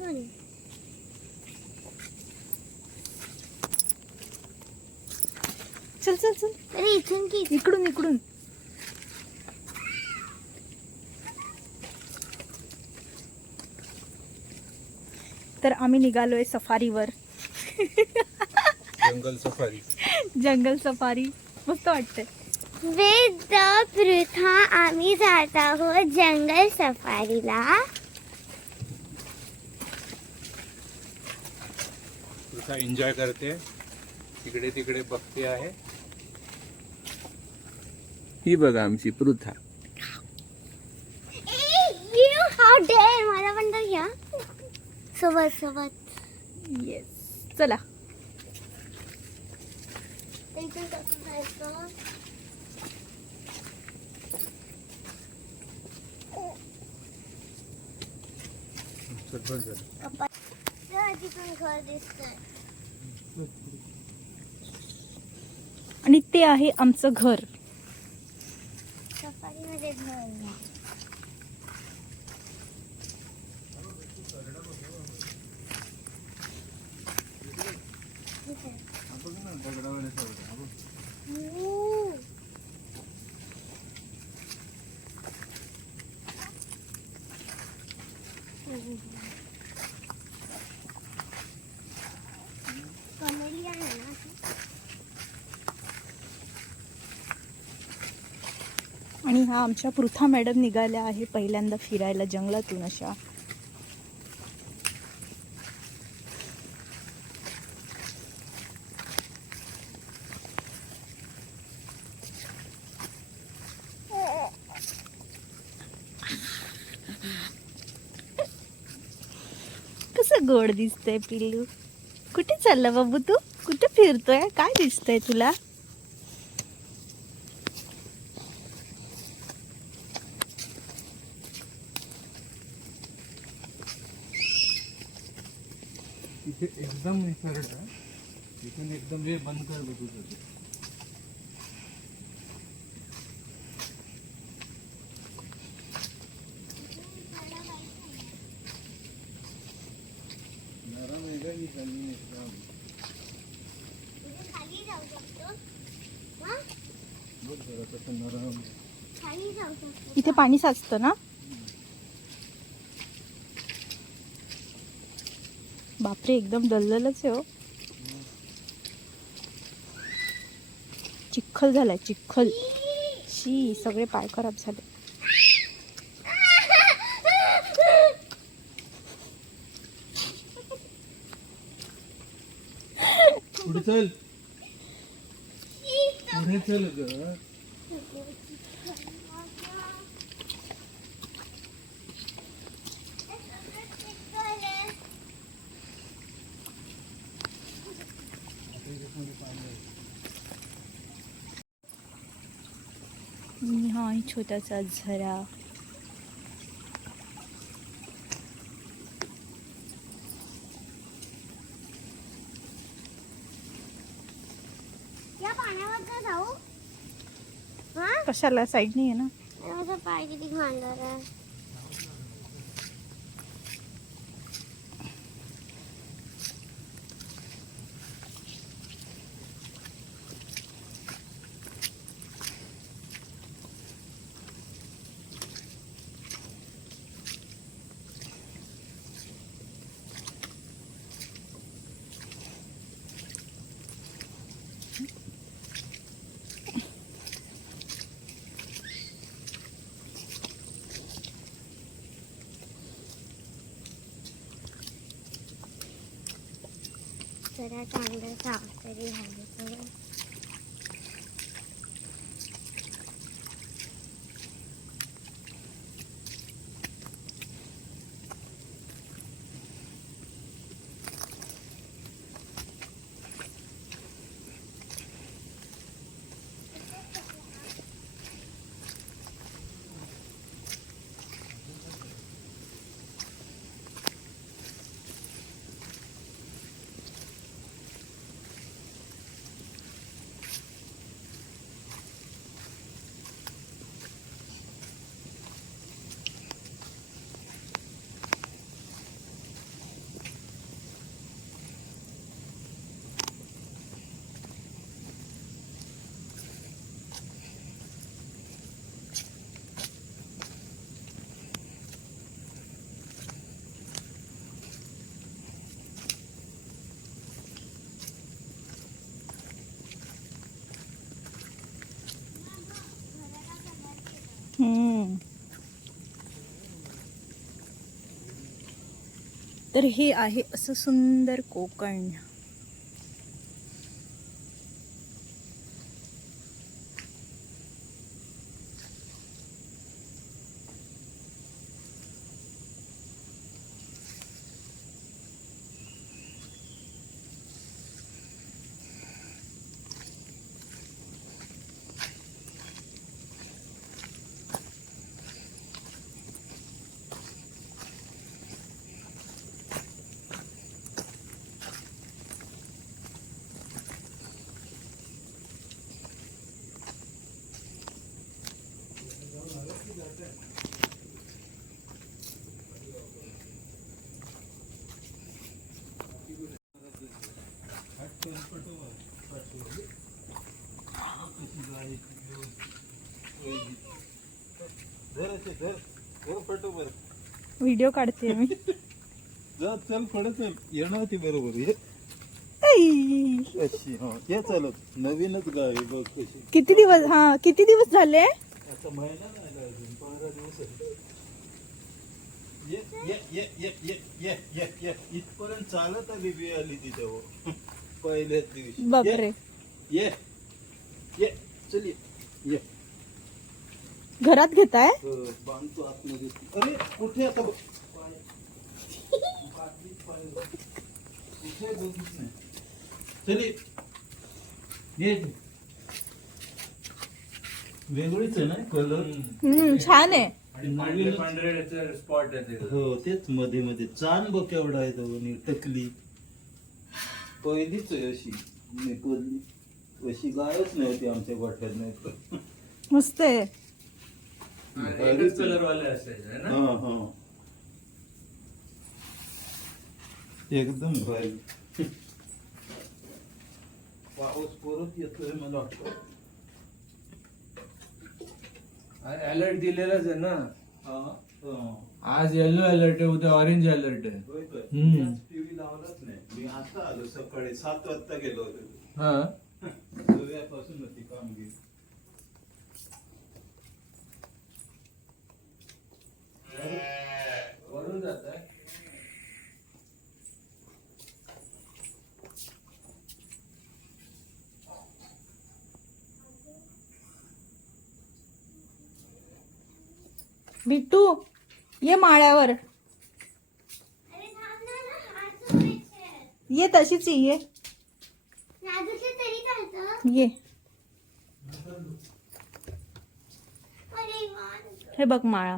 इथून चल चल चल. अरे इथून की इकडून इकडून. तर आम्ही निघालोय सफारीवर. जंगल सफारी. जंगल सफारी मस्त वाटते. विथ द पृथा आम्ही जात आहोत जंगल सफारीला. पृथा एन्जॉय करते, तिकडे तिकडे बघते आहे. ही बघा आमची पृथा. यू हाऊ डेअर, मला पण तर घ्या सोबत सोबत. येस चला. इथून कसं जायचं? पप्पा तिथून घर दिसतंय. आणि ते आहे आमचं घर. सफारीमध्ये घर आहे. Ooh. कॉमेडी आहे ना. आणि हा आमच्या पृथा मॅडम निघाल्या आहे पहिल्यांदा फिरायला जंगलातून अशा. कसं गोड दिसतंय पिल्लू. कुठे चालला बाबू तू? कुठे फिरतोय? काय दिसतंय तुला? इथे एकदम निसर्ग आहे. इथून एकदम हे बंद कर बघू शकतो. नरम आहे का ही जमीन एकदम. खाली जाऊ शकतो. हा? बघ जरा कसं नरम. खाली जाऊ शकतो. इथे पाणी साचतं ना. बापरे एकदम दलदलच आहे हो. चिखल झालाय चिखल. शी सगळे पाय खराब झाले. पुढे चल, पुढे चल ग. हा ही छोटासा झरा. या पाण्यावर का जाऊ? हा? कशाला साईड नाही आहे ना. माझा पाय किती घाणणार आहे. जरा चांगलं साफ तरी झालं तर. तर हे आहे असं सुंदर कोकण. व्हिडिओ काढते मी. चल पुढे चल, येणार होती बरोबर ये अशी. हा ये चालत नवीनच गावी बघ कशी. किती दिवस झाले? आता महिना नाही अजून 15 दिवस आहे. ये ये ये ये ये ये ये ये इथपर्यंत चालत आली बी आली तिथे पहिल्याच दिवशी. बापरे. ये ये चल ये ये. घरात घेताय? बांधतो आतमध्ये. अरे कुठे आता बघ. कुठे बघित नाही. चल ये. वेगळीच आहे ना कलर. छान आहे. स्पॉट आहे. हो तेच मध्ये मध्ये. चांद बघ केवढा आहे तो. टकली पहिलीच आहे अशी नेपरली. अशी गायच नव्हती आमच्या गोठ्यात. नाही मस्त आहे. कलर वाले असायचे ना. हा हा एकदम भारी. पाऊस परत येतोय मला वाटतं. अलर्ट दिलेलाच आहे ना. हा आज येलो अलर्ट आहे, उद्या ऑरेंज अलर्ट आहे. टीव्ही लावलाच नाही. मी आता आलो सकाळी 7 वाजता गेलो होतो. हा उद्यापासून होती कामगिरी. वरून जात आहे. बिट्टू ये माळ्यावर. अरे थांब ना, हात धुवायचे. ये तशीच ये. नाजूकले तरी चालतं. ये. अरे वा. हे बघ माळा.